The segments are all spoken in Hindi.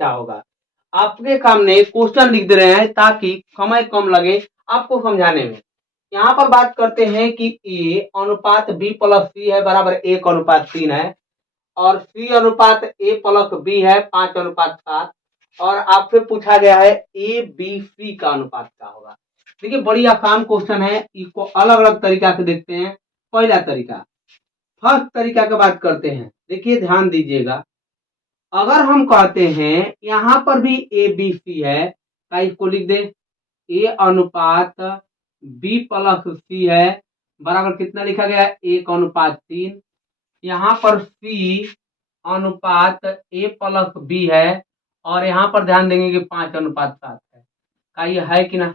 क्या होगा। आपके सामने क्वेश्चन लिख दे रहे हैं ताकि समय कम लगे आपको समझाने में। यहाँ पर बात करते हैं कि ए अनुपात बी प्लस सी है बराबर 1:3 है, और सी अनुपात ए प्लस बी है 5:7, और आपसे पूछा गया है ए बी सी का अनुपात क्या होगा। देखिए बड़ी आसान क्वेश्चन है, इसको अलग अलग तरीका से देखते हैं। पहला तरीका, फर्स्ट तरीका की बात करते हैं। देखिए ध्यान दीजिएगा, अगर हम कहते हैं यहां पर भी ए बी सी है, तो इसको लिख दे ए अनुपात बी प्लस सी है बराबर कितना लिखा गया है 1:3। यहाँ पर सी अनुपात ए प्लस बी है, और यहाँ पर ध्यान देंगे कि 5:7 है। का ये है कि ना।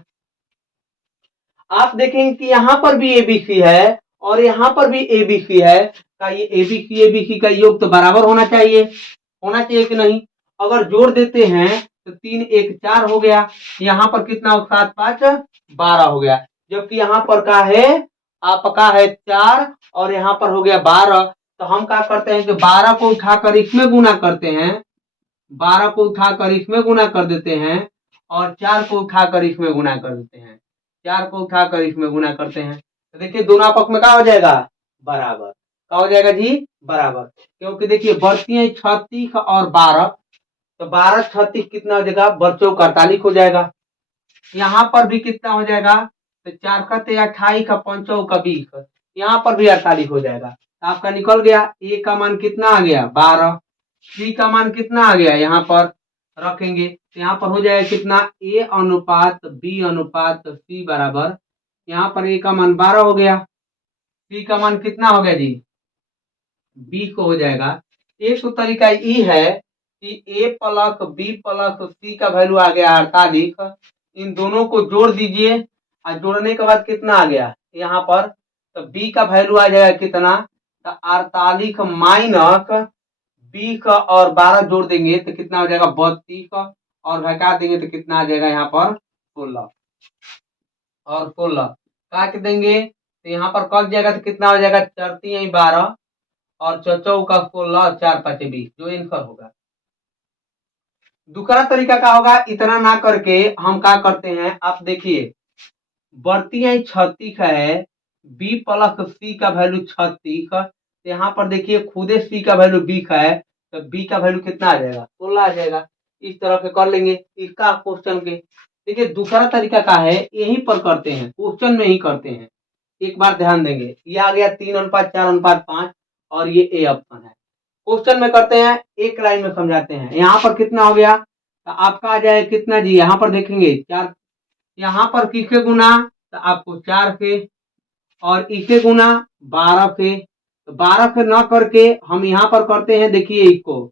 आप देखेंगे कि यहाँ पर भी एबीसी है और यहाँ पर भी एबीसी है। का ये एबीसी का योग तो बराबर होना चाहिए कि नहीं। अगर जोड़ देते हैं तो 3 1 4 हो गया, यहाँ पर कितना 7 5 12 हो गया, जबकि यहाँ पर का है आपका है 4 और यहाँ पर हो गया 12। तो हम क्या करते हैं कि 12 को उठाकर इसमें गुना करते हैं, 12 को उठाकर इसमें गुना कर देते हैं, और 4 को उठाकर इसमें गुना कर देते हैं, 4 को उठाकर इसमें गुना करते हैं। तो देखिए दोनों आपस में क्या हो जाएगा बराबर। क्या हो जाएगा जी बराबर, क्योंकि देखिए बढ़ती है 36 और 12, तो 12 36 कितना हो जाएगा बच्चों का 48 हो जाएगा। यहाँ पर भी कितना हो जाएगा, तो 4 का 28 का 5 का 20, यहाँ पर भी 48 हो जाएगा। तो आपका निकल गया ए का मान कितना आ गया 12, सी का मान कितना आ गया यहाँ पर रखेंगे, तो यहाँ पर हो जाएगा कितना ए अनुपात बी अनुपात सी बराबर, यहाँ पर ए का मान 12 हो गया, सी का मान कितना हो गया जी 20 को हो जाएगा। एक तो तरीका ये है कि ए प्लस बी प्लस सी का वैल्यू आ गया 48, इन दोनों को जोड़ दीजिए, और जोड़ने के बाद कितना आ गया यहाँ पर, तो बी का वैल्यू आ जाएगा कितना, तो 48 माइनस 20 और 12 जोड़ देंगे तो कितना हो जाएगा 32, और घटा देंगे तो कितना आ जाएगा यहाँ पर 16, और 16 काट देंगे तो यहाँ पर कट जाएगा तो कितना हो जाएगा 4 12 और 4 का 16 और 4 5 20, जो आंसर होगा। दूसरा तरीका क्या होगा, इतना ना करके हम क्या करते हैं, आप देखिए बढ़ती है 36 है, बी प्लस सी का वैल्यू 36, यहाँ पर देखिए खुदे सी का वैल्यू 20 है, तो बी का वैल्यू कितना आ जाएगा 16 आ जाएगा। इस तरह से कर लेंगे इसका क्वेश्चन के। देखिए दूसरा तरीका क्या है, यहीं पर करते हैं, क्वेश्चन में ही करते हैं। एक बार ध्यान देंगे, ये आ गया 3:4:5, और ये ए ऑप्शन है। क्वेश्चन में करते हैं, एक लाइन में समझाते हैं। यहाँ पर कितना हो गया, तो आपका आ जाएगा कितना जी, यहाँ पर देखेंगे 4, यहाँ पर किसके गुना, तो आपको 4 से, और इसे गुना 12 से। तो 12 से न करके हम यहाँ पर करते हैं, देखिए इसको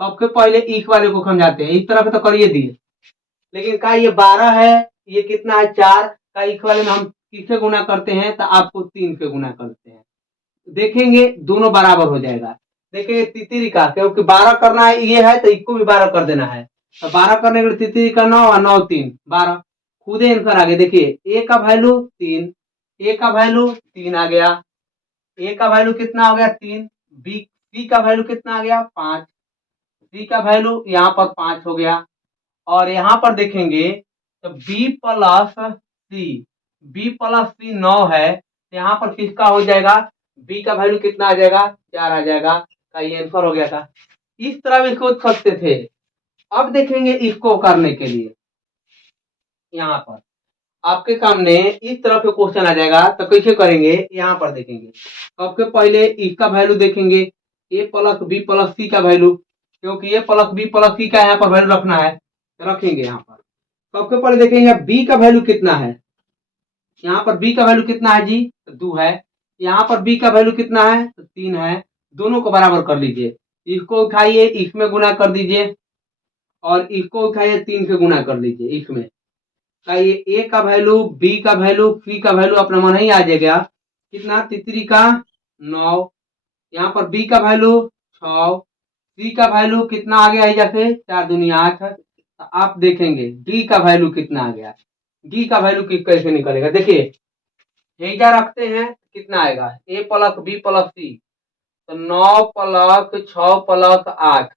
सबसे पहले इस वाले को समझाते हैं, इस तरह से तो करिए दिए, लेकिन का ये 12 है, ये कितना है 4 का, इस वाले में हम किससे गुना करते हैं, तो आपको 3 से गुना करते हैं, देखेंगे दोनों बराबर हो जाएगा। देखेंगे तितरी का, क्योंकि 12 करना है ये है तो इसको भी 12 कर देना है, तो 12 करने के लिए तितरी का 9 और 9 3 12, खुद आंसर आगे देखिए ए का वैल्यू 3, ए का वैल्यू 3 आ गया, ए का वैल्यू कितना हो गया 3, बी सी का वैल्यू कितना आ गया 5, सी का वैल्यू यहाँ पर 5 हो गया, और यहाँ पर देखेंगे तो बी प्लस सी 9 है, यहाँ पर किसका हो जाएगा, बी का वैल्यू कितना आ जाएगा 4 आ जाएगा, का ये आंसर हो गया था। इस तरह भी सोच सकते थे। अब देखेंगे इसको करने के लिए, यहाँ पर आपके सामने इस तरह के क्वेश्चन आ जाएगा, तो कैसे करेंगे यहाँ पर देखेंगे। सबसे पहले इसका वैल्यू देखेंगे ए प्लस बी प्लस सी का वैल्यू, क्योंकि ए प्लस बी प्लस सी का यहाँ पर वैल्यू रखना है, तो रखेंगे यहाँ पर। सबसे पहले देखेंगे बी का वैल्यू कितना है, यहाँ पर बी का वैल्यू कितना है जी, तो 2 है, यहाँ पर बी का वैल्यू कितना है, तो 3 है, दोनों को बराबर कर लीजिए, इसको उठाइए इसमें गुना कर दीजिए, और इसको उठाइए 3 से गुना कर लीजिए इसमें, का ये ए का वैल्यू बी का वैल्यू सी का वैल्यू अपना मन ही आ जाएगा कितना, तितरी का 9, यहाँ पर बी का वैल्यू 6, सी का वैल्यू कितना आ गया है, जैसे 4 दूनी 8, तो आप देखेंगे डी का वैल्यू कितना आ गया, डी का वैल्यू कैसे निकलेगा, देखिए हेजा रखते हैं कितना आएगा ए प्लस बी प्लस सी, तो 9 प्लस 6 प्लस 8,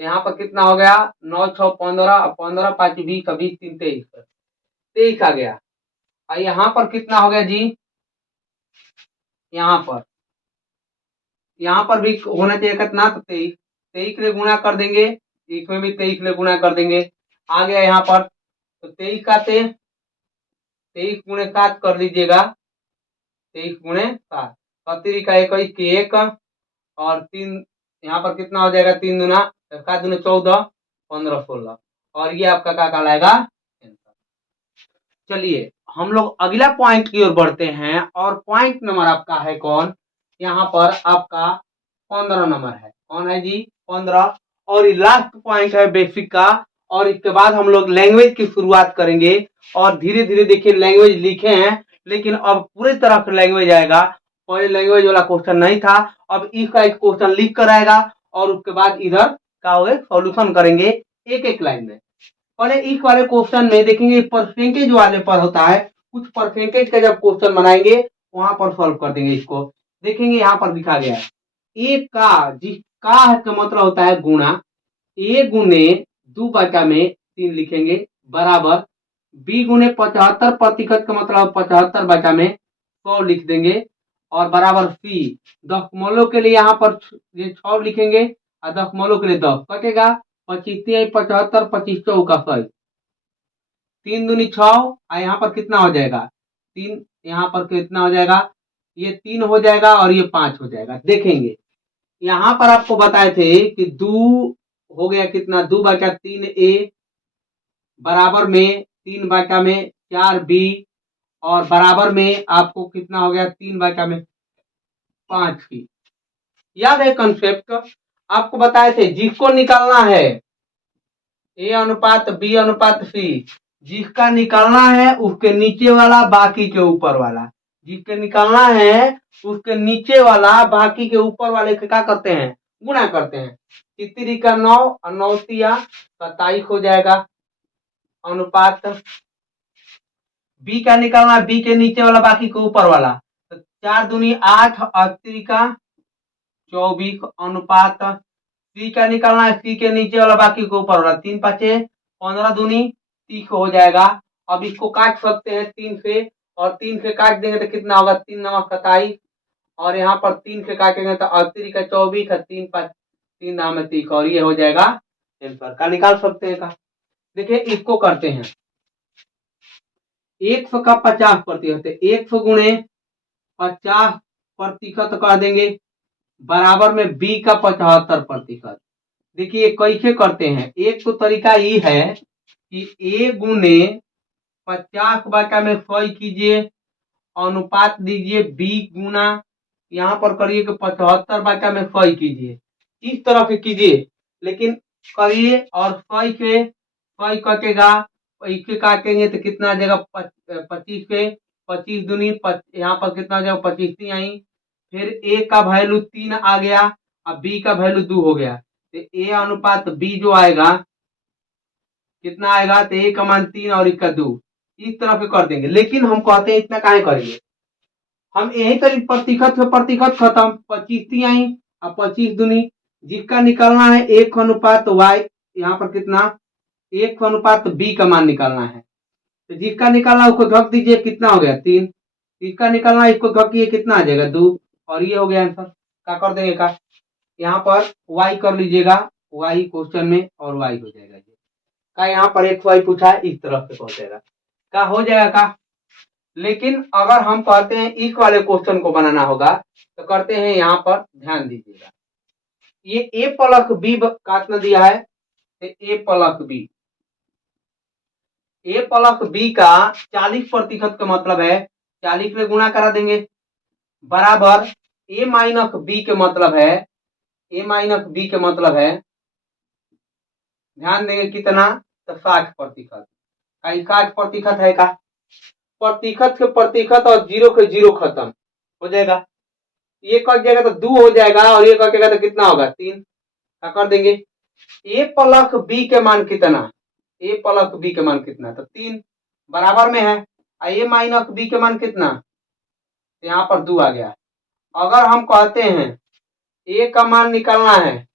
तो यहाँ पर कितना हो गया, 9 6 15, 15 5 20 20 3 23, 23 आ गया। और यहाँ पर कितना हो गया जी, यहाँ पर भी होना चाहिए कितना, तो 23, 23 के लिए गुणा कर देंगे, इसमें भी 23 के लिए गुणा कर देंगे। आ गया यहाँ पर, तो 23 का 23 गुणे 7 कर लीजिएगा, 23 गुणे 7, 31 का 21 के 1 और 3, यहाँ पर कितना हो जाएगा, 3 दूना 7 दूना 14, 15 16, और ये आपका क्या कहलाएगा, आंसर। चलिए हम लोग अगला पॉइंट की ओर बढ़ते हैं, और पॉइंट नंबर आपका है कौन, यहाँ पर आपका 15 नंबर है, कौन है जी, 15। और ये लास्ट पॉइंट है बेसिक का, और इसके बाद हम लोग लैंग्वेज की शुरुआत करेंगे। और धीरे धीरे देखिए लैंग्वेज लिखे हैं, लेकिन अब पूरी तरह से लैंग्वेज आएगा। पहले लैंग्वेज वाला क्वेश्चन नहीं था, अब इसका एक क्वेश्चन लिख कर आएगा, और उसके बाद इधर का सॉल्यूशन करेंगे एक एक लाइन में। पहले इस वाले क्वेश्चन में देखेंगे परसेंटेज वाले पर होता है, कुछ परसेंटेज का जब क्वेश्चन बनाएंगे वहां पर सॉल्व कर देंगे इसको। देखेंगे यहाँ पर लिखा गया है, ए का, का का मतलब होता है गुणा, ए गुने 2 में 3 लिखेंगे, बराबर बी गुने 75% का मतलब 75 में 100 लिख देंगे, और बराबर सी, दशमलव के लिए यहाँ पर ये 6 लिखेंगे, और दशमलव के लिए 10 कटेगा, 25 75 25 चौका 100, 3 दूनी 6, और यहाँ पर कितना हो जाएगा 3, यहाँ पर कितना हो जाएगा, ये 3 हो जाएगा और ये 5 हो जाएगा। देखेंगे यहाँ पर आपको बताए थे कि 2 हो गया कितना, 2/3 ए, बराबर में 3 में 4 बी, और बराबर में आपको कितना हो गया, 3 में 5 की। याद है कंसेप्ट, आपको बताए थे जिसको निकालना है ए अनुपात बी अनुपात सी, जिसका निकालना है उसके नीचे वाला बाकी के ऊपर वाला, जिसके निकालना है उसके नीचे वाला बाकी के ऊपर वाले के क्या करते हैं, गुणा करते हैं। तितरी का 9 और 9 तिया 27 हो जाएगा। अनुपात बी का निकालना, बी के नीचे वाला बाकी के ऊपर वाला, तो 4 दूनी 8 और 3 का 24, अनुपात सी का निकालना है, सी के नीचे वाला बाकी के ऊपर वाला, 3 5 15 दूनी 30 हो जाएगा। अब इसको काट सकते हैं 3 से, और 3 से काट देंगे तो कितना होगा, 3 9 27, और यहाँ पर 3 से काटेंगे तो 38 का 24 है, 3 5 3 9 में 30, और ये हो जाएगा आंसर का, निकाल सकते हैं का। देखिए इसको करते हैं, 100 का 50%, 100 गुणे 50% कर देंगे, बराबर में बी का 75%। देखिए कैसे करते हैं, एक तो तरीका ये है कि ए गुने 50 में 100 कीजिए, अनुपात दीजिए बी गुना, यहाँ पर करिए कि 75 में 100 कीजिए, इस तरह से कीजिए, लेकिन करिए और 100 से 100 कटेगा, इसे काटेंगे तो कितना आ जाएगा, 25 से 25 दूनी, यहाँ पर कितना आ जाएगा, 25 नहीं आई, फिर ए का वैल्यू 3 आ गया, अब बी का वैल्यू 2 हो गया, तो ए अनुपात बी जो आएगा कितना आएगा, तो ए का मान 3 और इसका 2, इस तरह से कर देंगे। लेकिन हम कहते हैं इतना काहे करेंगे, हम यही करीब प्रतिशत से प्रतिशत खत्म, 25 आई और 25 दूनी, जिसका निकालना है 1 अनुपात वाई, यहाँ पर कितना 1 अनुपात बी का मान निकालना है, तो जिसका निकालना उसको धक दीजिए, कितना हो गया 3, इसका निकालना इसको धकिए, कितना आ जाएगा 2, और ये हो गया आंसर। क्या कर देंगे का, यहाँ पर y कर लीजिएगा, y क्वेश्चन में, और y हो जाएगा का, यहाँ पर एक y पूछा है, इस तरफ से पहुंचेगा का, हो जाएगा का। लेकिन अगर हम कहते हैं इस वाले क्वेश्चन को बनाना होगा, तो करते हैं, यहाँ पर ध्यान दीजिएगा, ये a प्लस बी काटना दिया है, तो a प्लस बी का 40% का मतलब है 40 में गुणा करा देंगे, बराबर ए माइनस बी के मतलब है, ध्यान देंगे कितना, तो 60%, 60% है का, प्रतिशत के प्रतिशत और 0 के 0 खत्म हो जाएगा, ये कट जाएगा तो 2 हो जाएगा, और ये कटेगा तो कितना होगा 3, क्या कर देंगे, ए प्लस बी के मान कितना, ए प्लस बी के मान कितना, तो 3 बराबर में है, ए माइनस बी के मान कितना, यहाँ पर 2 आ गया। अगर हम कहते हैं ए का मान निकालना है,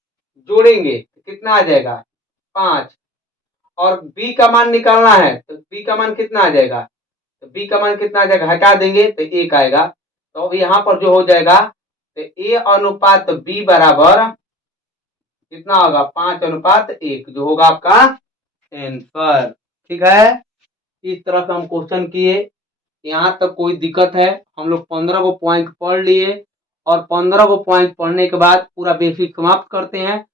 जोड़ेंगे कितना आ जाएगा 5, और b का मान निकालना है तो b का मान कितना आ जाएगा, तो b का मान कितना आ जाएगा, हटा देंगे तो 1 आएगा। तो अब यहाँ पर जो हो जाएगा तो a अनुपात b बराबर कितना होगा 5:1 जो होगा आपका आंसर। ठीक है, इस तरह से हम क्वेश्चन किए। यहाँ तक कोई दिक्कत है? हम लोग 15 को पॉइंट पढ़ लिए और 15 को पॉइंट पढ़ने के बाद पूरा बेसिक समाप्त करते हैं।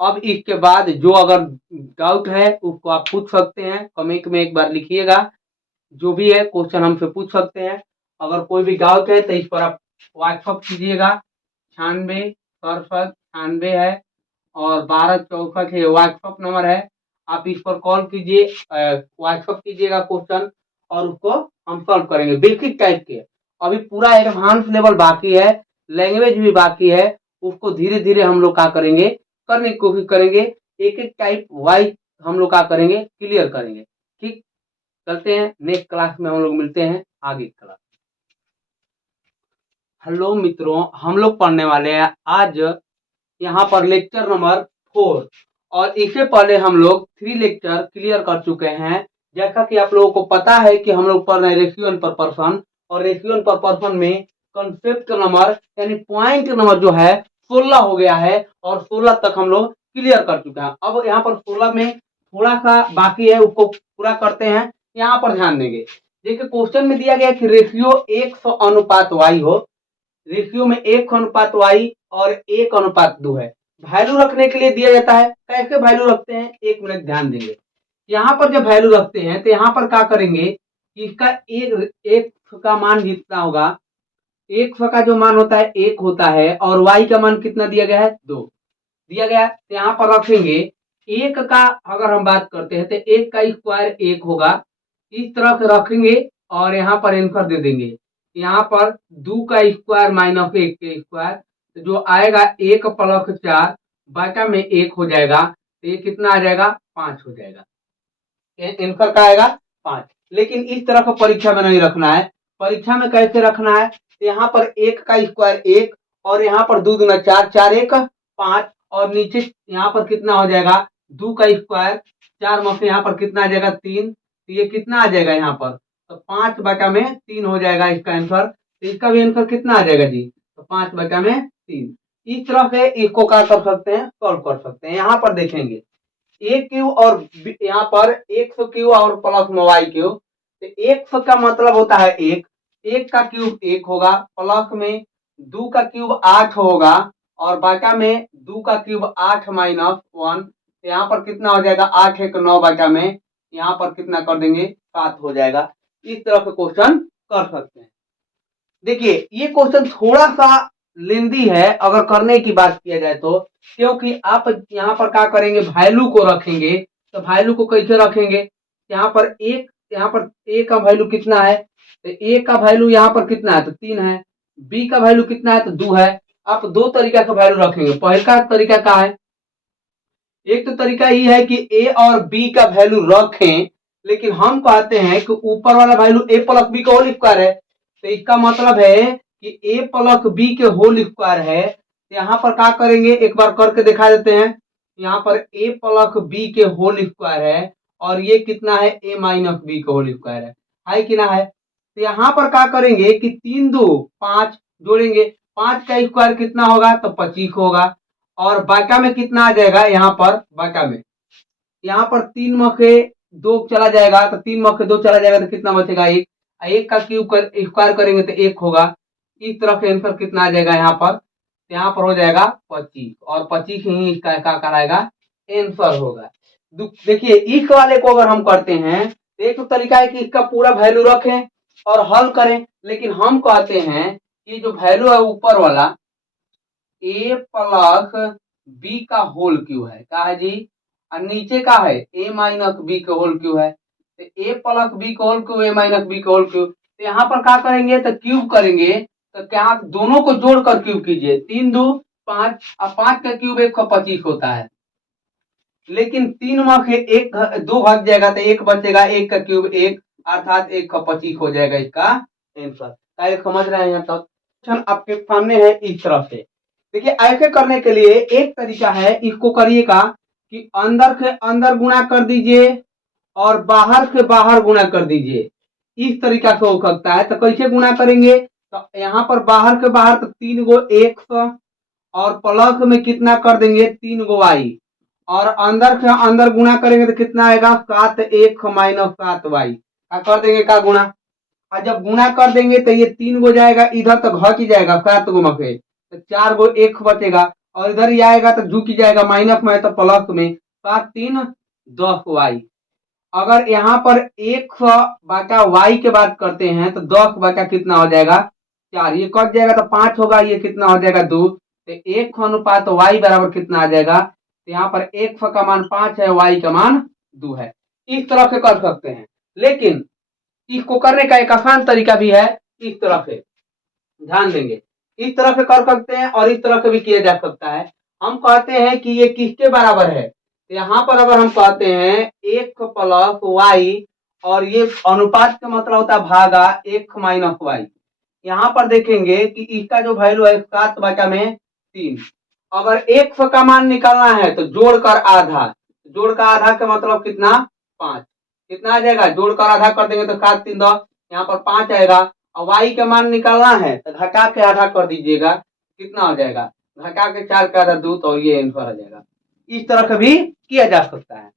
अब इसके बाद जो अगर डाउट है उसको आप पूछ सकते हैं, कमेंट में एक बार लिखिएगा। जो भी है क्वेश्चन हमसे पूछ सकते हैं। अगर कोई भी डाउट है तो इस पर आप व्हाट्सअप कीजिएगा, 96 67 96 है और 12 64 है व्हाट्सअप नंबर है। आप इस पर कॉल कीजिए, व्हाट्सअप कीजिएगा क्वेश्चन और उसको हम सॉल्व करेंगे बेसिक टाइप के। अभी पूरा एडवांस लेवल बाकी है, लैंग्वेज भी बाकी है, उसको धीरे धीरे हम लोग क्या करेंगे करने की कोशिश करेंगे, एक एक टाइप वाइज हम लोग क्या करेंगे क्लियर करेंगे। ठीक, चलते हैं नेक्स्ट क्लास में हम लोग मिलते हैं आगे क्लास। हेलो मित्रों, हम लोग पढ़ने वाले हैं आज यहाँ पर लेक्चर नंबर 4 और इससे पहले हम लोग 3 लेक्चर क्लियर कर चुके हैं। जैसा कि आप लोगों को पता है कि हम लोग पढ़ रहे हैं रेशियो एंड प्रपोर्शन, और रेशियो एंड प्रपोर्शन में कंसेप्ट नंबर यानी पॉइंट नंबर जो है 16 हो गया है और 16 तक हम लोग क्लियर कर चुके हैं। अब यहाँ पर 16 में थोड़ा सा बाकी है, उसको पूरा करते हैं। यहाँ पर ध्यान देंगे, देखिए क्वेश्चन में दिया गया कि रेशियो 100 अनुपात y हो, रेशियो में 1 अनुपात y और 1:2 है। वैल्यू रखने के लिए दिया जाता है, कैसे वैल्यू रखते हैं 1 मिनट ध्यान देंगे। यहाँ पर जब वैल्यू रखते हैं तो यहाँ पर क्या करेंगे कि इसका एक का मान जितना होगा, 100 का जो मान होता है 1 होता है और y का मान कितना दिया गया है 2 दिया गया है। तो यहाँ पर रखेंगे 1 का, अगर हम बात करते हैं तो 1 का स्क्वायर 1 होगा, इस तरह से रखेंगे और यहाँ पर आंसर दे देंगे। यहाँ पर 2 का स्क्वायर माइनस 1 के स्क्वायर, तो जो आएगा 1 + 4 बटा में 1 हो जाएगा, तो ये कितना आ जाएगा 5 हो जाएगा। आंसर का आएगा 5। लेकिन इस तरह का परीक्षा में नहीं रखना है। परीक्षा में कैसे रखना है, तो यहाँ पर 1 का स्क्वायर 1 और यहाँ पर 2 दूना 4, 4 1 5 और नीचे यहाँ पर कितना हो जाएगा 2 का स्क्वायर 4 में से यहाँ पर कितना आ जाएगा 3, तो ये कितना आ जाएगा यहाँ पर, तो 5 बटा में 3 हो जाएगा इसका आंसर। तो इसका भी आंसर कितना आ जाएगा जी, तो 5 बटा में 3। इस तरह से इसको क्या कर सकते हैं सॉल्व कर सकते हैं। यहाँ पर देखेंगे ए क्यू और यहाँ पर 100 क्यू और प्लस में वाई क्यू, तो 100 का मतलब होता है 1, 1 का क्यूब 1 होगा, प्लस में 2 का क्यूब 8 होगा और बटा में 2 का क्यूब 8 माइनस 1, यहाँ पर कितना हो जाएगा 8 1 9 बटा में यहाँ पर कितना कर देंगे 7 हो जाएगा। इस तरह के क्वेश्चन कर सकते हैं। देखिए ये क्वेश्चन थोड़ा सा लेंदी है अगर करने की बात किया जाए तो, क्योंकि आप यहाँ पर क्या करेंगे वैल्यू को रखेंगे। तो वैल्यू को कैसे रखेंगे, यहाँ पर ए का वैल्यू कितना है, तो ए का वैल्यू यहाँ पर कितना है तो 3 है, बी का वैल्यू कितना है तो 2 है। आप दो तरीका का वैल्यू रखेंगे। पहला तरीका क्या है, एक तो तरीका ये है कि ए और बी का वैल्यू रखें, लेकिन हम कहते हैं कि ऊपर वाला वैल्यू ए प्लस बी का होल स्क्वायर है, तो इसका मतलब है कि ए प्लस बी के होल स्क्वायर है। यहाँ पर क्या करेंगे एक बार करके दिखा देते हैं। यहाँ पर ए प्लस बी के होल स्क्वायर है और ये कितना है ए माइनस बी का होल स्क्वायर है कि ना है। तो यहाँ पर क्या करेंगे कि 3 2 5 जोड़ेंगे, 5 का स्क्वायर कितना होगा तो 25 होगा और बाटा में कितना आ जाएगा, यहाँ पर बाटा में यहाँ पर 3 में से 2 चला जाएगा, तो 3 में से 2 चला जाएगा तो कितना बचेगा 1, 1 का क्यूब स्क्वायर करेंगे तो 1 होगा। इस तरह से आंसर कितना आ जाएगा यहाँ पर हो जाएगा 25 और 25 ही इसका क्या कराएगा आंसर होगा। देखिए इस वाले को अगर हम करते हैं तो एक तो तरीका है कि इसका पूरा वैल्यू रखें और हल करें, लेकिन हम कहते हैं कि जो वैल्यू है ऊपर वाला ए प्लस बी का होल क्यू है, क्या है जी, और नीचे का है ए माइनस बी का होल क्यू है। तो ए प्लस बी का whole cube A minus B का होल क्यू, तो यहाँ पर क्या करेंगे तो क्यूब करेंगे, तो क्या दोनों को जोड़कर क्यूब कीजिए, 3 2 5 और 5 का क्यूब 125 होता है। लेकिन 3 में से 1 2 घट जाएगा तो 1 बचेगा, 1 का क्यूब 1 अर्थात 125 हो जाएगा इसका आंसर। क्या समझ रहे हैं यहाँ तक? आपके सामने है इस तरह से। देखिए ऐसे करने के लिए एक तरीका है, इसको करिएगा कि अंदर के अंदर गुणा कर दीजिए और बाहर से बाहर गुणा कर दीजिए। इस तरीका से हो सकता है। तो कैसे गुणा करेंगे? तो यहाँ पर बाहर के बाहर तो 3 गो x और प्लस में कितना कर देंगे 3 गो y, और अंदर से अंदर गुणा करेंगे तो कितना आएगा 7x माइनस 7y। क्या कर देंगे का गुणा, और जब गुणा कर देंगे तो ये 3 गो जाएगा इधर तो घट ही जाएगा 7 गो में से, तो 4 गो x बचेगा, और इधर ही आएगा तो झुक ही जाएगा माइनस में तो प्लस में, 7 3 10y। अगर यहाँ पर 1 बटा y के बात करते हैं तो 10 बटा कितना हो जाएगा 4, ये कट जाएगा तो 5 होगा, ये कितना हो जाएगा 2। तो 1 अनुपात y बराबर कितना आ जाएगा, तो यहाँ पर 1 का मान 5 है, y का मान 2 है। इस तरह से कर सकते हैं, लेकिन इसको करने का एक आसान तरीका भी है। इस तरह से ध्यान देंगे, इस तरह से कर सकते हैं और इस तरह से भी किया जा सकता है। हम कहते हैं कि ये किसके बराबर है, यहाँ पर अगर हम कहते हैं 1 प्लस y, और ये अनुपात का मतलब होता है भागा 1 माइनस y। यहाँ पर देखेंगे कि इसका जो वैल्यू है 7 बटा में 3। अगर 1 का मान निकालना है तो जोड़कर आधा, जोड़कर आधा का मतलब कितना 5, कितना आ जाएगा, जोड़कर आधा कर देंगे तो 7 3 10, यहाँ पर 5 आएगा। और y का मान निकालना है तो घटा के आधा कर दीजिएगा, कितना हो जाएगा, घटा के 4 का आधा 2, तो ये आंसर आ जाएगा। इस तरह से भी किया जा सकता है।